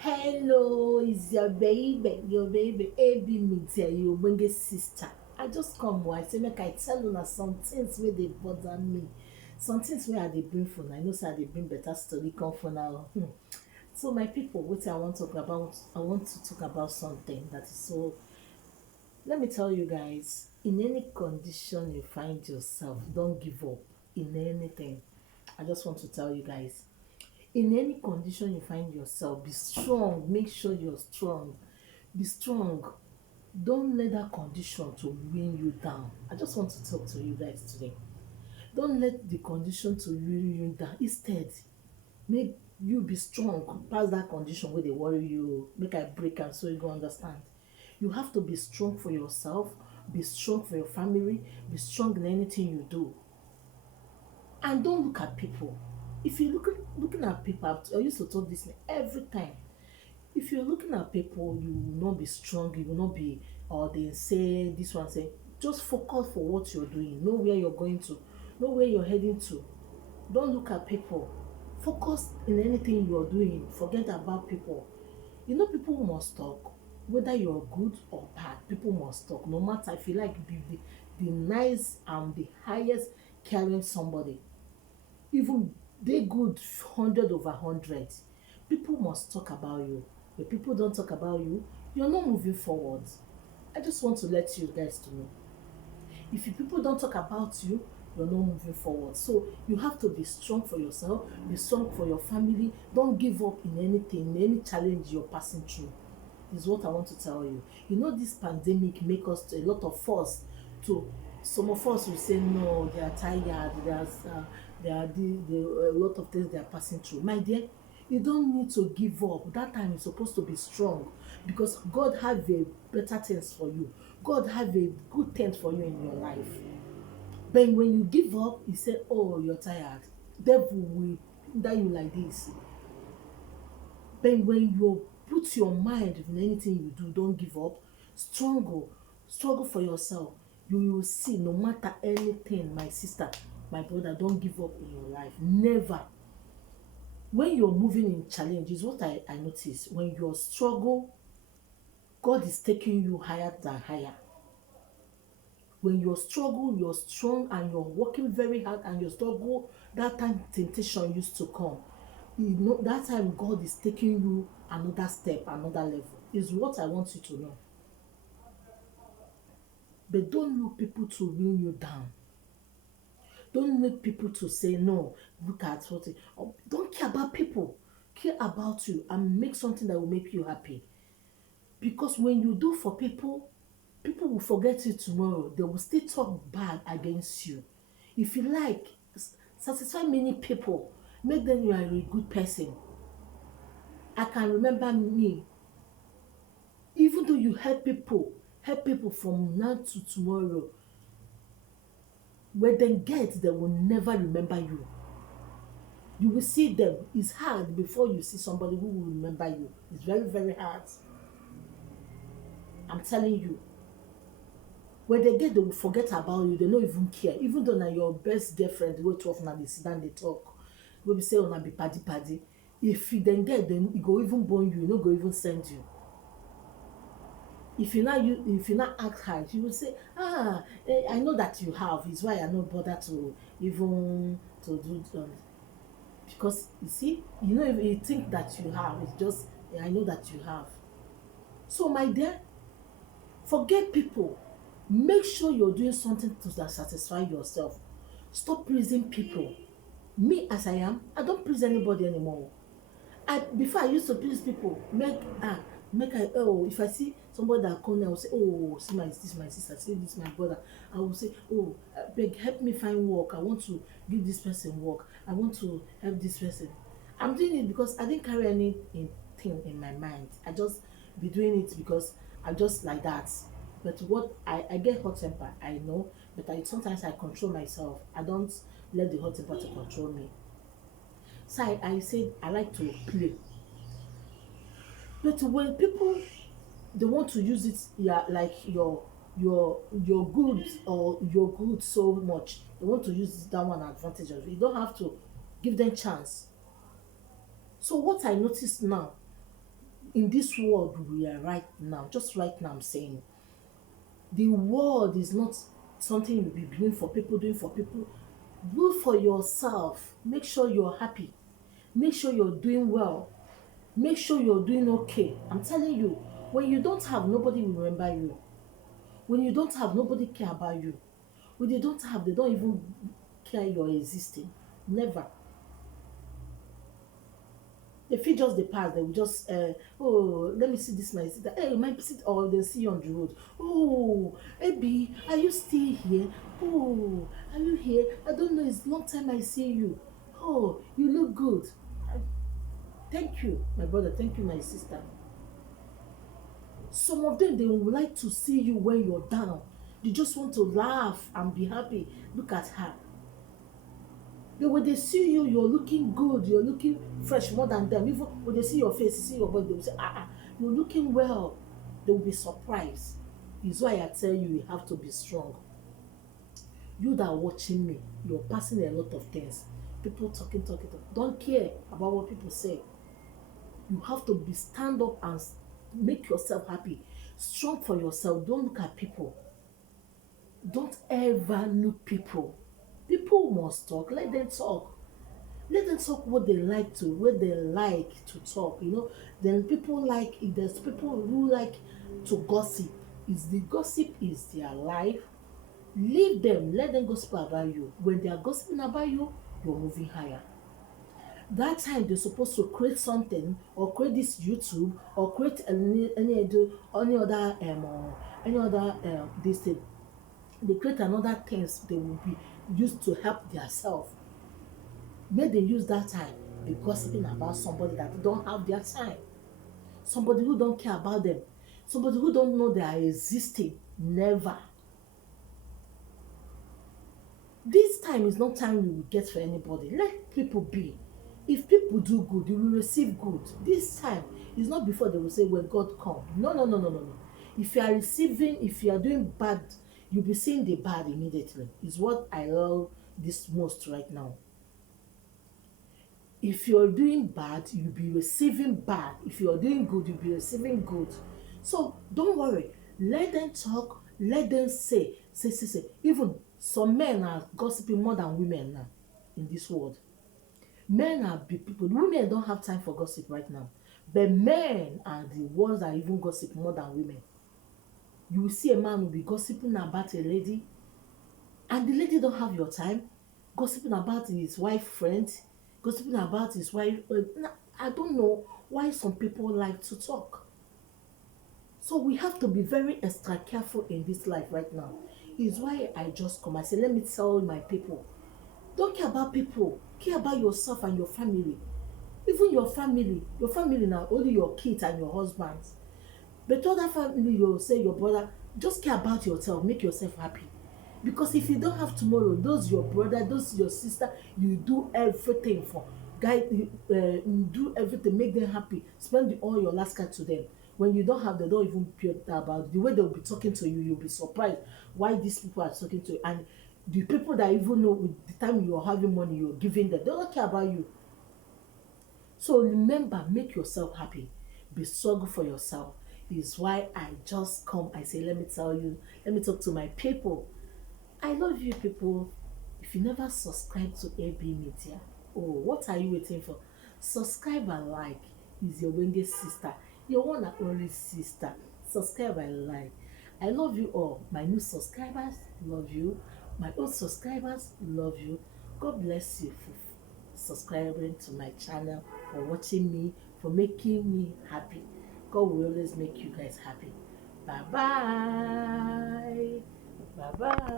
Hello, is your baby, AB media, your benge sister. I just come I say make I tell you some things where they bother me. Some things where they bring for I know say they bring better story come for now. So my people, what I want to talk about, I want to talk about something that is so. Let me tell you guys, in any condition you find yourself, don't give up in anything. I just want to tell you guys, in any condition you find yourself, be strong. Make sure you're strong. Be strong. Don't let that condition to weigh you down. I just want to talk to you guys today. Don't let the condition to weigh you down. Instead, make you be strong pass that condition where they worry you. Make I break am so you go understand. You have to be strong for yourself, be strong for your family, be strong in anything you do. And don't look at people. If you're looking at people, I used to talk this every time. If you're looking at people, you will not be strong, you will not be, or they say, this one say, just focus for what you're doing, know where you're going to, know where you're heading to. Don't look at people. Focus in anything you're doing. Forget about people. You know, people must talk. Whether you're good or bad, people must talk. No matter if you like, be the nice and the highest caring somebody. Even they good 100 over 100, people must talk about you. If people don't talk about you, you're not moving forward. I just want to let you guys to know, if you people don't talk about you, you're not moving forward. So you have to be strong for yourself, be strong for your family. Don't give up in anything, in any challenge you're passing through. Is what I want to tell you. You know, this pandemic make us a lot of force to. Some of us will say no, they are tired. There are a lot of things they are passing through. My dear, you don't need to give up. That time you're supposed to be strong because God have a better things for you. God have a good things for you in your life. But when you give up, He said, "Oh, you're tired." Devil will hinder you like this. But when you put your mind in anything you do, don't give up. Struggle, struggle for yourself. You will see, no matter anything, my sister, my brother, don't give up in your life. Never. When you're moving in challenge, is what I notice. When you're struggle, God is taking you higher than higher. When you're struggle, you're strong and you're working very hard and you struggle, that time temptation used to come. You know, that time God is taking you another step, another level. Is what I want you to know. But don't look people to bring you down. Don't make people to say no. Look at what don't care about people. Care about you and make something that will make you happy. Because when you do for people, people will forget you tomorrow. They will still talk bad against you. If you like, satisfy many people, make them you are a good person. I can remember me, even though you help people from now to tomorrow, when they get, they will never remember you. You will see them. It's hard before you see somebody who will remember you. It's very, very hard. I'm telling you. When they get, they will forget about you. They don't even care. Even though now your best girlfriend, go to off now, they sit down, they talk. Wey be say una be paddy paddy. If you then get, then e go even born you, e no go even send you. If you not ask her, she will say, I know that you have. It's why I not bother to even to do because you see, you know, if you think that you have, it's just I know that you have. So my dear, forget people. Make sure you're doing something to satisfy yourself. Stop pleasing people. Me as I am, I don't please anybody anymore. I before I used to please people. Make I if I see somebody that come I will say, oh, see my this my sister, see this my brother. I will say, oh, beg help me find work. I want to give this person work. I want to help this person. I'm doing it because I didn't carry anything in my mind. I just be doing it because I'm just like that. But what I get hot temper, I know, but sometimes I control myself. I don't let the hot temper to control me. So I said I like to play. But when people they want to use it, yeah, like your goods or your good so much, they want to use that one advantage of it. You don't have to give them chance. So what I notice now, in this world we are right now, just right now I'm saying, the world is not something you'll be doing for people, doing for people. Do for yourself. Make sure you're happy. Make sure you're doing well. Make sure you're doing okay. I'm telling you, when you don't have, nobody will remember you. When you don't have, nobody care about you. When they don't have, they don't even care you're existing. Never. They feel just the past. They will just, oh, let me see this, my sister. Hey, my sister, or they see you on the road. Oh, Abby, are you still here? Oh, are you here? I don't know. It's long time I see you. Oh, you look good. Thank you, my brother. Thank you, my sister. Some of them, they would like to see you when you're down. They just want to laugh and be happy. Look at her. Then when they see you, you're looking good, you're looking fresh more than them. Even when they see your face, see your body, they will say, you're looking well. They will be surprised. It's why I tell you, you have to be strong. You that are watching me, you're passing a lot of things. People talking. Don't care about what people say. You have to be stand up and make yourself happy. Strong for yourself. Don't look at people. Don't ever look people. People must talk. Let them talk. Let them talk what they like to talk, you know. Then people like, if there's people who like to gossip, is the gossip is their life. Leave them, let them gossip about you. When they are gossiping about you, you're moving higher. That time they're supposed to create something, or create this YouTube, or create any other this thing. They create another things they will be used to help themselves. Make them use that time be gossiping about somebody that don't have their time, somebody who don't care about them, somebody who don't know they are existing. Never. This time is not time you will get for anybody. Let people be. If people do good, you will receive good. This time is not before they will say when God come. No. If you are receiving, if you are doing bad, you'll be seeing the bad immediately. Is what I love this most right now. If you're doing bad, you'll be receiving bad. If you're doing good, you'll be receiving good. So don't worry. Let them talk. Let them say. Even some men are gossiping more than women now in this world. Men are big people. Women don't have time for gossip right now. But men are the ones that even gossip more than women. You will see a man will be gossiping about a lady, and the lady don't have your time. Gossiping about his wife friends, gossiping about his wife. I don't know why some people like to talk. So we have to be very extra careful in this life right now. Is why I just come. I say, let me tell my people, don't care about people. Care about yourself and your family. Even your family now, only your kids and your husbands. But other family, you say your brother, just care about yourself, make yourself happy. Because if you don't have tomorrow, those your brother, those your sister, you do everything for. You do everything, make them happy. Spend all your last card to them. When you don't have, they don't even care about it. The way they'll be talking to you, you'll be surprised why these people are talking to you. And the people that even know with the time you're having money, you're giving them, they don't care about you. So remember, make yourself happy. Be struggle for yourself. Is why I just come. I say, let me tell you, let me talk to my people. I love you people. If you never subscribe to AB Media, oh, what are you waiting for? Subscribe and like. Is your Wenge sister, your one and only sister. Subscribe and like. I love you all. My new subscribers, love you. My old subscribers, love you. God bless you for subscribing to my channel, for watching me, for making me happy. God will always make you guys happy. Bye bye. Bye bye.